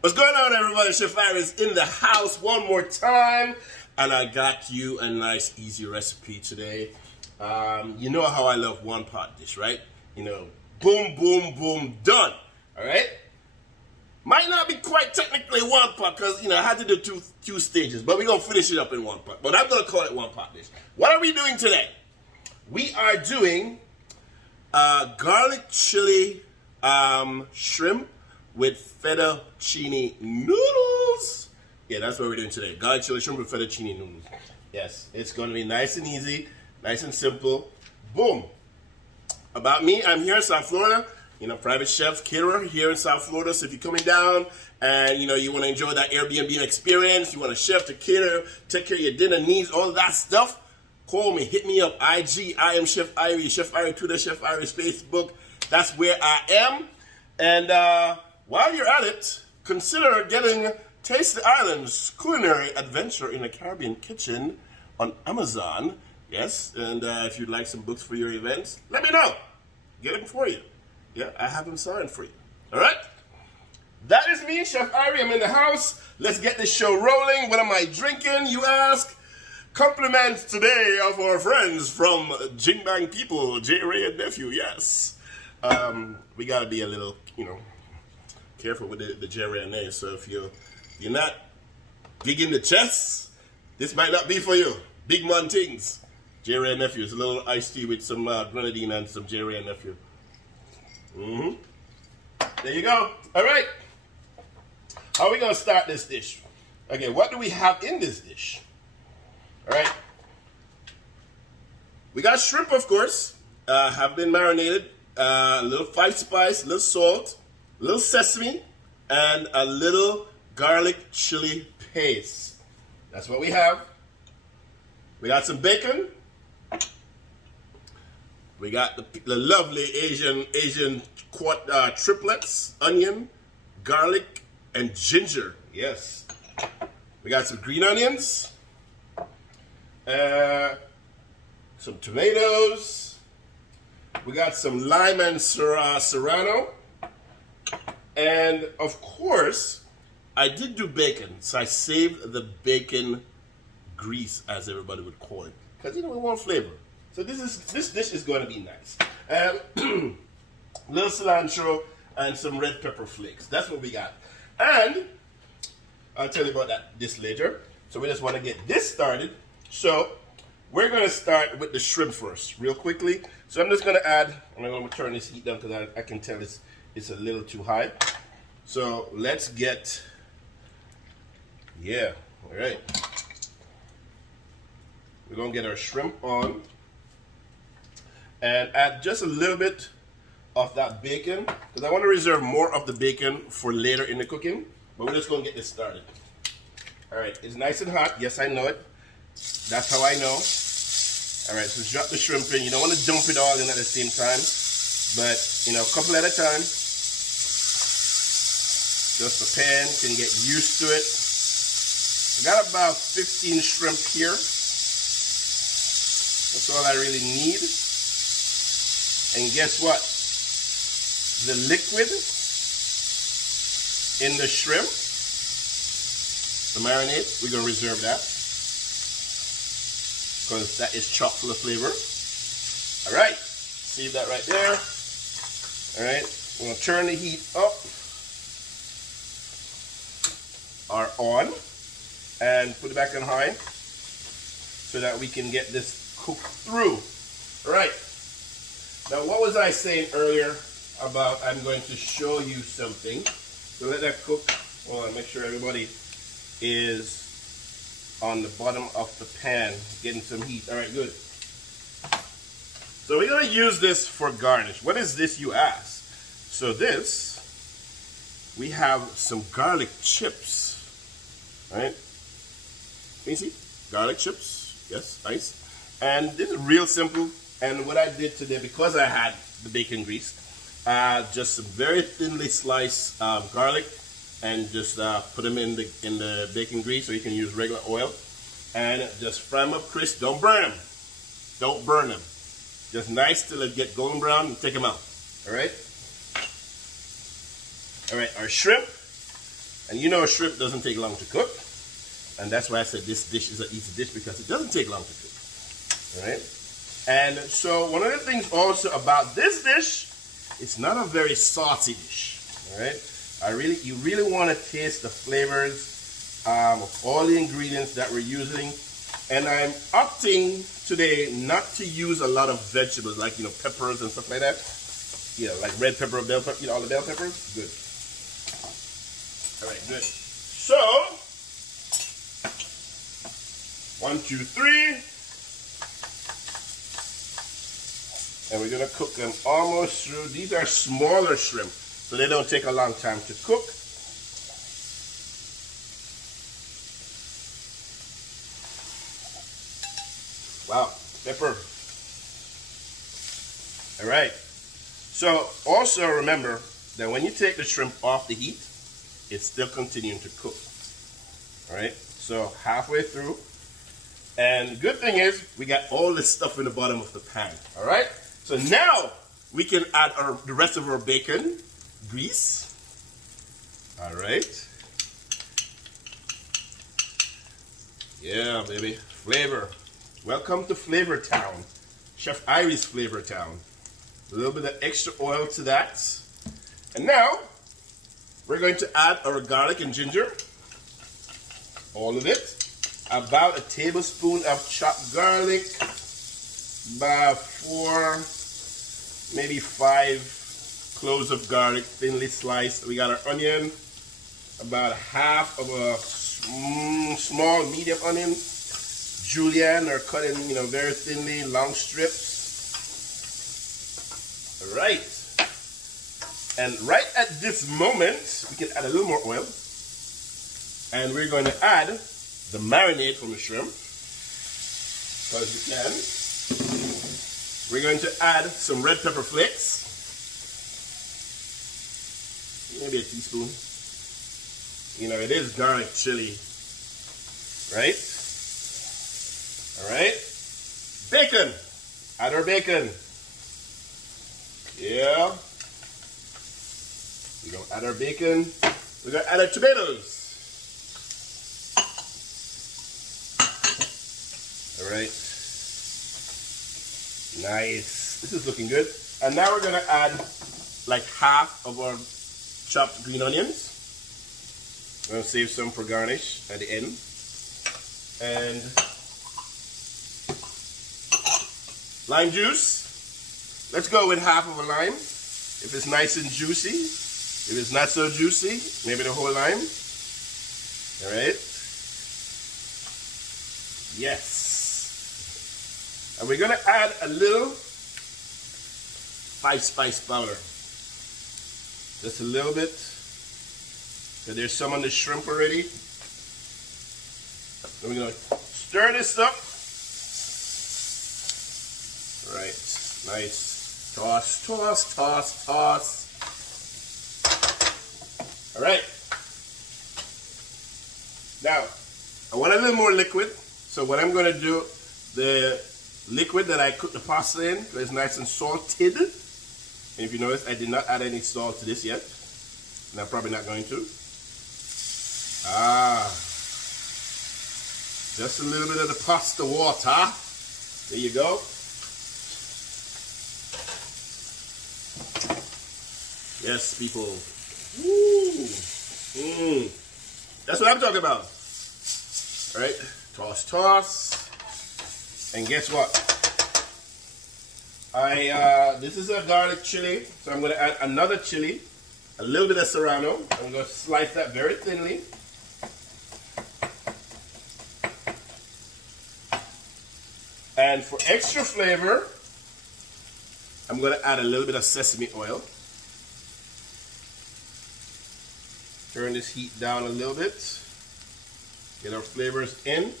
What's going on, everybody? Chef Irie is in the house one more time, and I got you a nice, easy recipe today. You know how I love one pot dish, right? You know, boom, boom, boom, done. All right. Might not be quite technically one pot because I had to do two stages, but we're gonna finish it up in one pot. But I'm gonna call it one pot dish. What are we doing today? We are doing garlic chili shrimp with fettuccine noodles. Yeah, that's what we're doing today. Garlic chili shrimp with fettuccine noodles. Yes, it's going to be nice and easy, nice and simple. Boom. About me, I'm here in South Florida. Private chef, caterer here in South Florida. So if you're coming down and you want to enjoy that Airbnb experience, you want a chef to cater, take care of your dinner needs, all that stuff, call me, hit me up. IG, I am Chef Irie, Chef Irie Twitter, Chef Irie Facebook. That's where I am. And while you're at it, consider getting Taste the Island's Culinary Adventure in a Caribbean Kitchen on Amazon. Yes, and if you'd like some books for your events, let me know. Get them for you. Yeah, I have them signed for you. All right? That is me, Chef Irie. I'm in the house. Let's get this show rolling. What am I drinking, you ask? Compliments today of our friends from Jing Bang People, J. Ray and Nephew, yes. We got to be a little, careful with the J. Ray and A. So if you're not big in the chest, this might not be for you. Big man things. J. Ray and Nephew. It's a little iced tea with some grenadine and some J. Ray and Nephew. There you go. All right. How are we going to start this dish? Okay, what do we have in this dish? All right. We got shrimp, of course. Have been marinated. A little five spice, a little salt, a little sesame, and a little garlic chili paste. That's what we have. We got some bacon. We got the lovely Asian triplets, onion, garlic, and ginger. Yes. We got some green onions, some tomatoes. We got some lime and serrano. And of course, I did do bacon. So I saved the bacon grease, as everybody would call it. Because we want flavor. So this dish is going to be nice. Little cilantro and some red pepper flakes. That's what we got. And I'll tell you about this later. So we just want to get this started. So we're going to start with the shrimp first, real quickly. So I'm just going to add, I'm going to turn this heat down because I can tell it's a little too high. So let's get, all right. We're going to get our shrimp on and add just a little bit of that bacon because I want to reserve more of the bacon for later in the cooking. But we're just going to get this started. All right, it's nice and hot. Yes, I know it. That's how I know. All right, so drop the shrimp in. You don't want to dump it all in at the same time, but a couple at a time. Just the pan can get used to it. I got about 15 shrimp here. That's all I really need. And guess what? The liquid in the shrimp, the marinade, we're going to reserve that because that is chock full of flavor. All right, save that right there. All right, we're going to turn the heat up or on and put it back on high so that we can get this cooked through. All right, now what was I saying earlier about I'm going to show you something? So let that cook. Hold on, make sure everybody is on the bottom of the pan, getting some heat. All right, good. So we're going to use this for garnish. What is this, you ask? So this, we have some garlic chips. All right? Can you see? Garlic chips. Yes, nice. And this is real simple. And what I did today, because I had the bacon grease, just some very thinly sliced garlic, and just put them in the bacon grease, so you can use regular oil, and just fry them up crisp. Don't burn them. Don't burn them. Just nice till it get golden brown, and take them out. All right. All right. Our shrimp, And you know shrimp doesn't take long to cook. And that's why I said this dish is an easy dish, because it doesn't take long to cook. All right? And so one of the things also about this dish, it's not a very saucy dish. All right? You really want to taste the flavors of all the ingredients that we're using. And I'm opting today not to use a lot of vegetables, like, you know, peppers and stuff like that. Yeah, like red pepper, bell pepper, you know, all the bell peppers. Good. All right, good. So, 1, 2, 3. And we're gonna cook them almost through. These are smaller shrimp, so they don't take a long time to cook. Wow, pepper. All right. So also remember that when you take the shrimp off the heat, it's still continuing to cook. All right. So halfway through, and the good thing is we got all this stuff in the bottom of the pan. All right. So now we can add the rest of our bacon grease. All right. Yeah, baby. Flavor. Welcome to Flavor Town. Chef Irie's Flavor Town. A little bit of extra oil to that. And now we're going to add our garlic and ginger. All of it. About a tablespoon of chopped garlic. About 4, maybe 5 cloves of garlic, thinly sliced. We got our onion. About half of a small, medium onion. Julienne, or cut in, you know, very thinly, long strips. All right. And right at this moment, we can add a little more oil. And we're going to add the marinade from the shrimp, because we can. We're going to add some red pepper flakes. Maybe a teaspoon. You know, it is garlic chili, right? All right. Bacon. Add our bacon. Yeah. We're going to add our bacon. We're going to add our tomatoes. All right. Nice. This is looking good. And now we're going to add like half of our chopped green onions. We're going to save some for garnish at the end. And lime juice. Let's go with half of a lime. If it's nice and juicy. If it's not so juicy, maybe the whole lime. All right. Yes. And we're going to add a little 5-spice powder. Just a little bit. So there's some on the shrimp already. Then we're going to stir this up. Right, nice. Toss, toss, toss, toss. All right. Now, I want a little more liquid. So what I'm going to do, the liquid that I cooked the pasta in is nice and salted. And if you notice, I did not add any salt to this yet. And I'm probably not going to. Just a little bit of the pasta water. There you go. Yes, people. Woo. That's what I'm talking about. All right, toss, toss. And guess what? This is a garlic chili, so I'm going to add another chili, a little bit of serrano. I'm going to slice that very thinly. And for extra flavor, I'm going to add a little bit of sesame oil. Turn this heat down a little bit. Get our flavors in.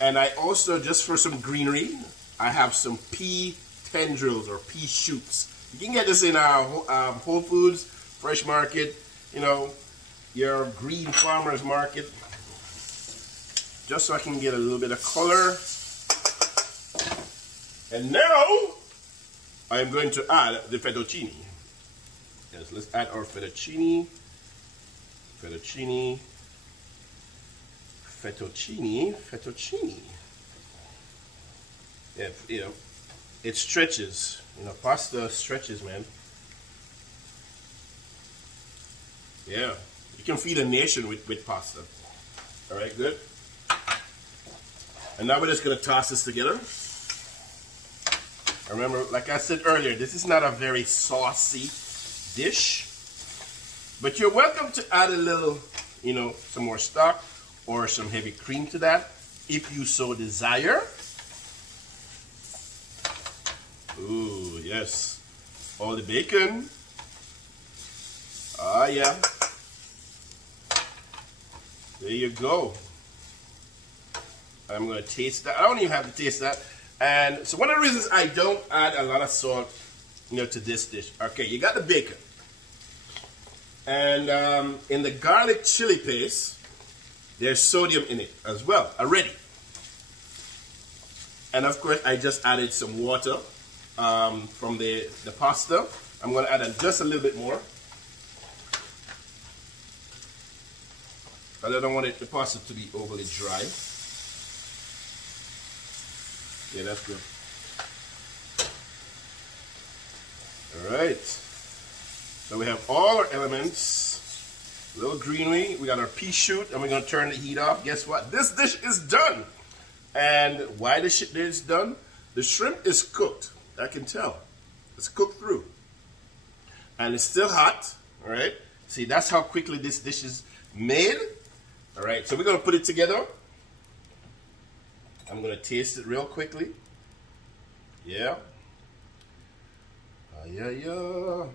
And I also, just for some greenery, I have some pea tendrils or pea shoots. You can get this in our Whole Foods, Fresh Market, you know, your green farmer's market. Just so I can get a little bit of color. And now, I'm going to add the fettuccine. Yes, let's add our fettuccine. Fettuccine. Fettuccine. Yeah, you know, it stretches. You know, pasta stretches, man. Yeah, you can feed a nation with pasta. All right, good. And now we're just gonna toss this together. Remember, like I said earlier, this is not a very saucy dish, but you're welcome to add a little, you know, some more stock or some heavy cream to that if you so desire. Ooh, yes. All the bacon. Ah, yeah. There you go. I'm going to taste that. I don't even have to taste that. And so one of the reasons I don't add a lot of salt, you know, to this dish. Okay, you got the bacon. And in the garlic chili paste, there's sodium in it as well, already. And of course, I just added some water from the pasta. I'm going to add just a little bit more. But I don't want the pasta to be overly dry. Yeah, that's good. All right. So we have all our elements. A little greenery. We got our pea shoot, and we're going to turn the heat off. Guess what? This dish is done. And why the dish is done? The shrimp is cooked. I can tell. It's cooked through. And it's still hot. All right. See, that's how quickly this dish is made. All right. So we're going to put it together. I'm going to taste it real quickly. Yeah. Yeah, yeah.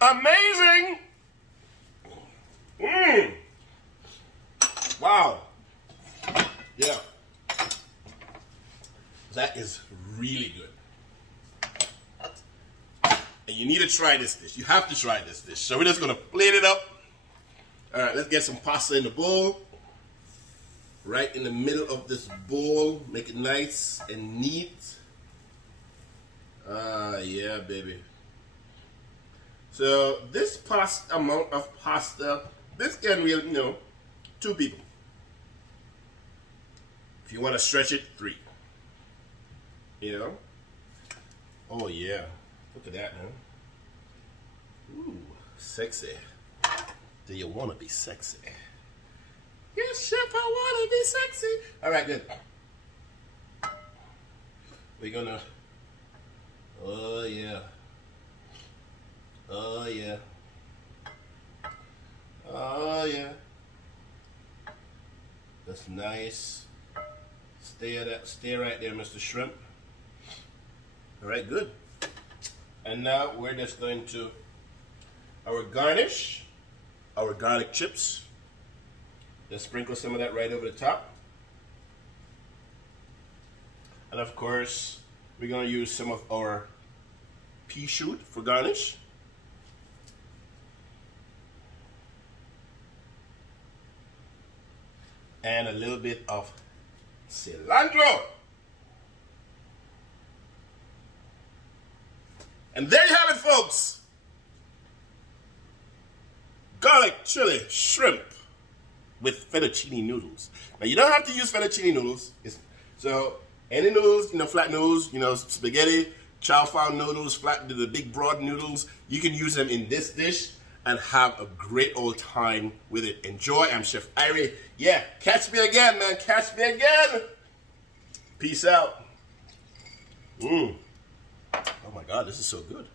Amazing! Mmm! Wow. Yeah. That is really good. And you need to try this dish. You have to try this dish. So we're just going to plate it up. All right, let's get some pasta in the bowl. Right in the middle of this bowl. Make it nice and neat. Yeah, baby. So this amount of pasta, this can really, you know, 2 people. If you want to stretch it, 3. You know? Oh, yeah. Look at that, man. Ooh, sexy. Do you want to be sexy? Yes, Chef, I want to be sexy. All right, good. We're gonna. Oh, yeah. Oh, yeah. Oh, yeah. That's nice. Stay right there, Mr. Shrimp. All right, good. And now we're just going to our garnish, our garlic chips. Just sprinkle some of that right over the top. And of course, we're going to use some of our pea shoot for garnish. And a little bit of cilantro. And there you have it, folks. Garlic chili shrimp with fettuccine noodles. Now, you don't have to use fettuccine noodles. So, any noodles, you know, flat noodles, you know, spaghetti, chow fao noodles, the big broad noodles, you can use them in this dish and have a great old time with it. Enjoy. I'm Chef Irie. Yeah, catch me again, man. Catch me again. Peace out. Oh my God, this is so good.